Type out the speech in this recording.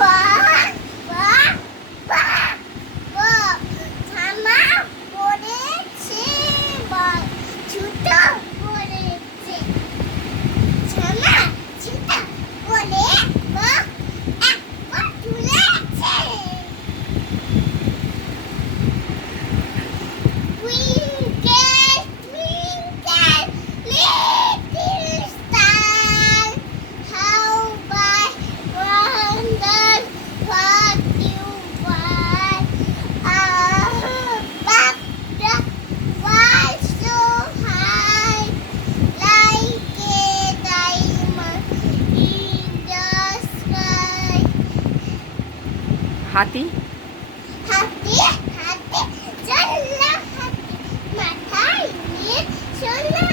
বাহ বাহ বাহ বাহ ছামা পড়েছে বল ছুটো পড়েছে ছামা ছুটো পড়ে বাহ এক পা তুলেছে Twinkle, twinkle, little star, how I wonder what you are. Above the world so high, like a diamond in the sky. হাতি হাতি হাতি চলনা হাতি মাথায় নিয়ে সোনা